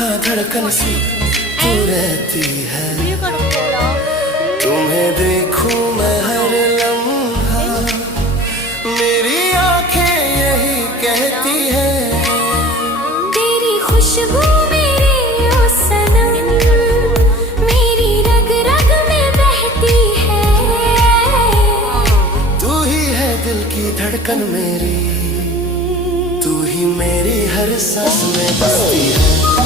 हाँ धड़कन सी तू रहती है। तुम्हें देखूं मैं हर लम्हा, मेरी आंखें यही कहती है। तेरी खुशबू मेरे ओ सनम, मेरी रग रग में बहती है। तू ही है दिल की धड़कन मेरी, तू ही मेरी हर सांस में बसती है।